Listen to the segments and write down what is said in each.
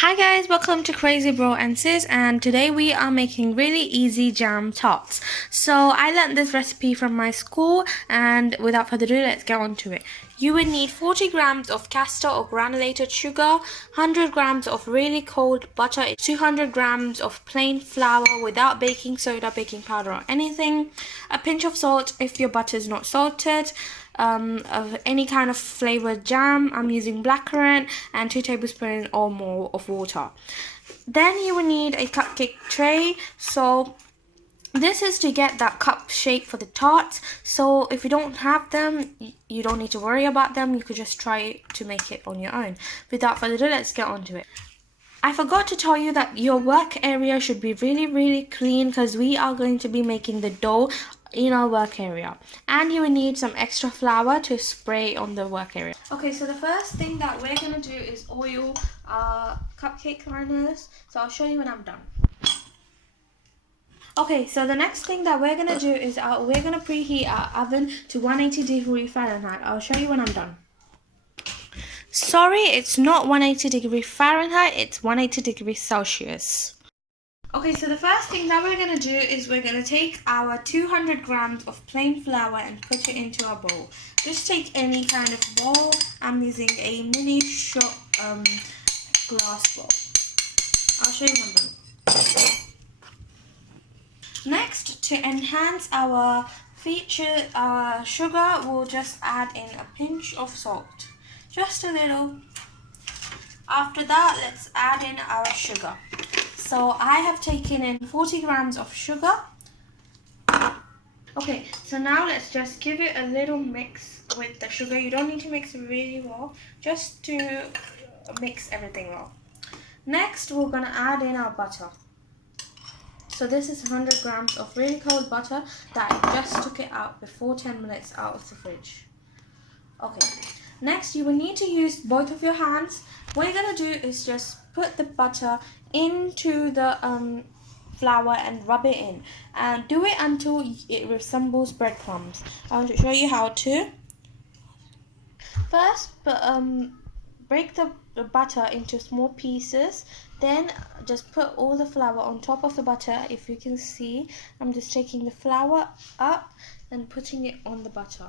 Hi guys, welcome to Crazy Bro and Sis, and today we are making really easy jam tarts. So I learned this recipe from my school, and without further ado, let's get on to it. You would need 40 grams of castor or granulated sugar, 100 grams of really cold butter, 200 grams of plain flour without baking soda, baking powder or anything, a pinch of salt if your butter is not salted, of any kind of flavored jam. I'm using blackcurrant, and 2 tablespoons or more of water. Then you will need a cupcake tray. So this is to get that cup shape for the tarts. So if you don't have them, you don't need to worry about them. You could just try to make it on your own. Without further ado, let's get on to it. I forgot to tell you that your work area should be really clean, because we are going to be making the dough in our work area, and you will need some extra flour to spray on the work area. Okay, so the first thing that we're going to do is oil our cupcake liners. So I'll show you when I'm done. Okay, so the next thing that we're going to do is we're going to preheat our oven to 180 Fahrenheit. I'll show you when I'm done. Sorry, it's not 180 Fahrenheit, it's 180 Celsius. Okay, so the first thing that we're going to do is we're going to take our 200 grams of plain flour and put it into our bowl. Just take any kind of bowl. I'm using a mini shot glass bowl. I'll show you when I'm done. Next, to enhance our sugar, we'll just add in a pinch of salt. Just a little. After that, let's add in our sugar. So I have taken in 40 grams of sugar. Okay, so now let's just give it a little mix with the sugar. You don't need to mix it really well, just to mix everything well. Next, we're gonna add in our butter. So this is 100 grams of really cold butter that I just took it out before 10 minutes out of the fridge. Okay, next you will need to use both of your hands. What you're going to do is just put the butter into the flour and rub it in. And do it until it resembles breadcrumbs. I'll show you how to. First, break the butter into small pieces. Then just put all the flour on top of the butter. If you can see, I'm just taking the flour up and putting it on the butter.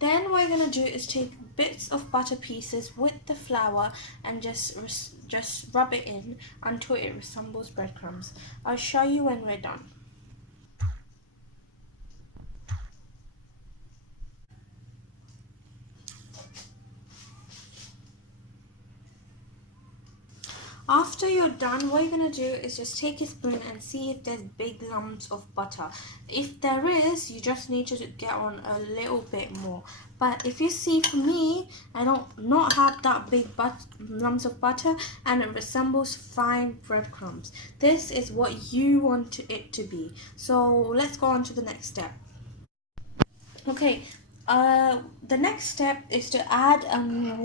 Then what we're going to do is take bits of butter pieces with the flour and just rub it in until it resembles breadcrumbs. I'll show you when we're done. After you're done, what you're going to do is just take a spoon and see if there's big lumps of butter. If there is, you just need to get on a little bit more. But if you see, for me, I don't not have that big lumps of butter, and it resembles fine breadcrumbs. This is what you want it to be. So let's go on to the next step. Okay, the next step is to add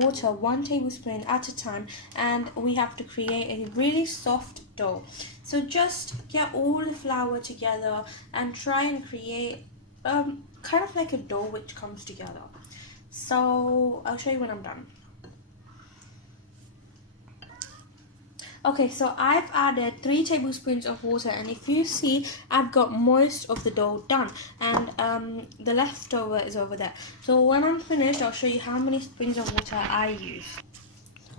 water 1 tablespoon at a time, and we have to create a really soft dough. So just get all the flour together and try and create kind of like a dough which comes together. So I'll show you when I'm done. Okay, so I've added 3 tablespoons of water, and if you see, I've got most of the dough done, and the leftover is over there. So when I'm finished, I'll show you how many spoons of water I use.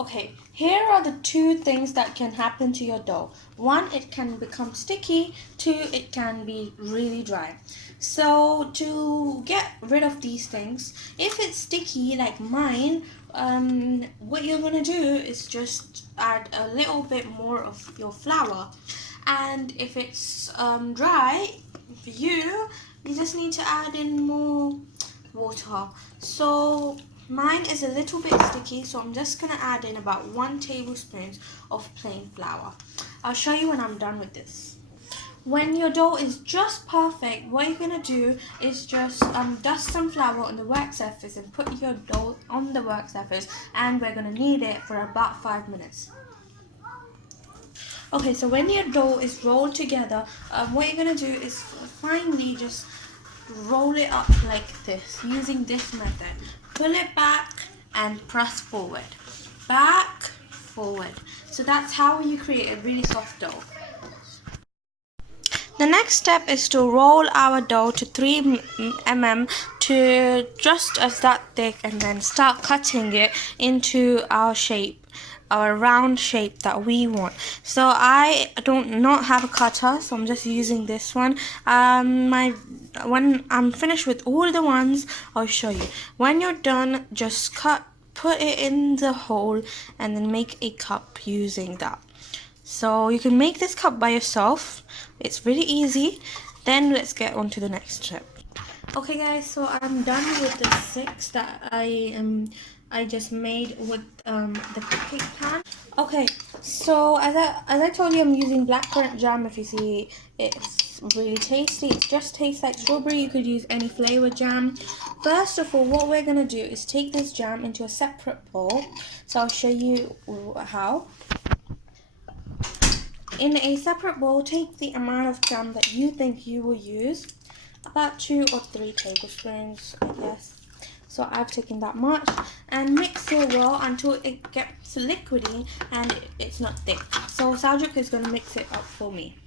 Okay, here are the 2 things that can happen to your dough. 1, it can become sticky. 2, it can be really dry. So to get rid of these things, if it's sticky like mine, what you're going to do is just add a little bit more of your flour. And if it's dry for you, you just need to add in more water. So mine is a little bit sticky, so I'm just going to add in about 1 tablespoon of plain flour. I'll show you when I'm done with this. When your dough is just perfect, what you're going to do is just dust some flour on the work surface and put your dough on the work surface, and we're going to knead it for about 5 minutes. Okay, so when your dough is rolled together, what you're going to do is finally just roll it up like this using this method. Pull it back and press forward. Back, forward. So that's how you create a really soft dough. The next step is to roll our dough to 3 mm to just as that thick, and then start cutting it into our shape, our round shape that we want. So I don't not have a cutter, so I'm just using this one. When I'm finished with all the ones, I'll show you. When you're done, just put it in the hole and then make a cup using that. So you can make this cup by yourself. It's really easy. Then let's get on to the next step. Okay guys, so I'm done with the 6 that I just made with the cupcake pan. Okay, so as I told you, I'm using blackcurrant jam. If you see, it's really tasty. It just tastes like strawberry. You could use any flavor jam. First of all, what we're gonna do is take this jam into a separate bowl. So I'll show you how. In a separate bowl, take the amount of jam that you think you will use, about 2 or 3 tablespoons, I guess. So I've taken that much, and mix it well until it gets liquidy and it's not thick. So Saljuk is going to mix it up for me.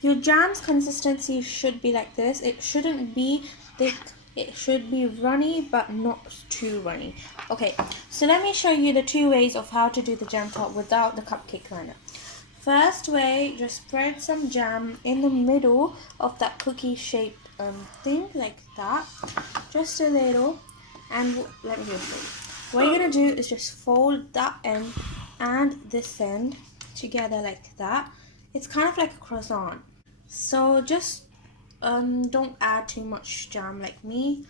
Your jam's consistency should be like this. It shouldn't be thick. It should be runny, but not too runny. Okay, so let me show you the 2 ways of how to do the jam tart without the cupcake liner. First way, just spread some jam in the middle of that cookie shaped thing, like that. Just a little. And let me show you. What you're going to do is just fold that end and this end together like that. It's kind of like a croissant. So just don't add too much jam like me.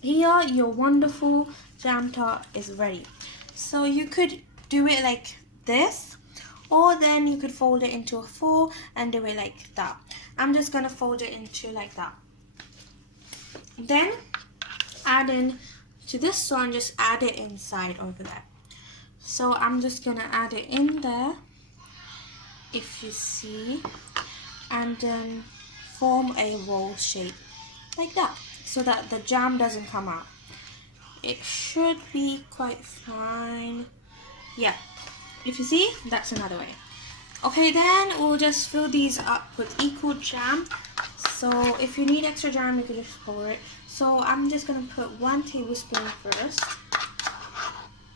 Here, your wonderful jam tart is ready. So you could do it like this, or then you could fold it into a 4 and do it like that. I'm just gonna fold it into like that. Then add in to this one, just add it inside over there. So I'm just gonna add it in there, if you see, and then form a roll shape like that, so that the jam doesn't come out. It should be quite fine. Yeah, if you see, that's another way. Okay, then we'll just fill these up with equal jam. So if you need extra jam, you can just pour it. So I'm just gonna put 1 tablespoon first.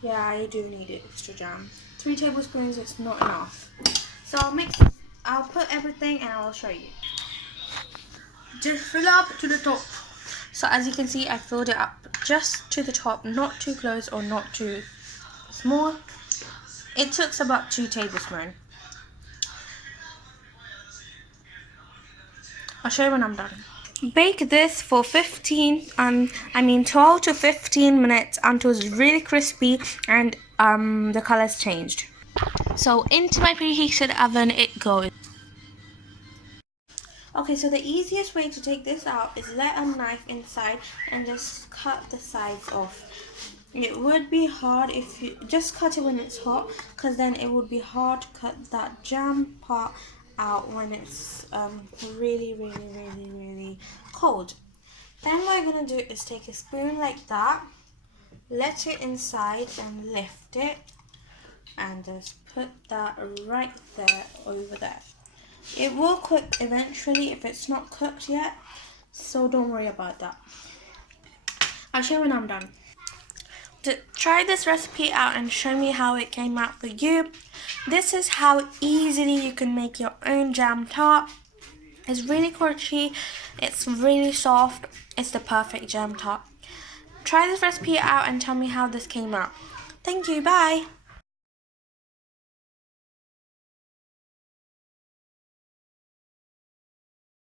Yeah, you do need extra jam. 3 tablespoons is not enough. So I'll put everything and I'll show you. Just fill up to the top. So as you can see, I filled it up just to the top, not too close or not too small. It took about 2 tablespoons. I'll show you when I'm done. Bake this for 12 to 15 minutes until it's really crispy and the color's changed. So into my preheated oven it goes. Okay, so the easiest way to take this out is let a knife inside and just cut the sides off. It would be hard if you just cut it when it's hot, because then it would be hard to cut that jam part out when it's really cold. Then what I'm going to do is take a spoon like that, let it inside and lift it, and just put that right there over there. It will cook eventually if it's not cooked yet, so don't worry about that. I'll show you when I'm done. To try this recipe out and show me how it came out for you. This is how easily you can make your own jam tart. It's really crunchy, it's really soft, it's the perfect jam tart. Try this recipe out and tell me how this came out. Thank you, bye!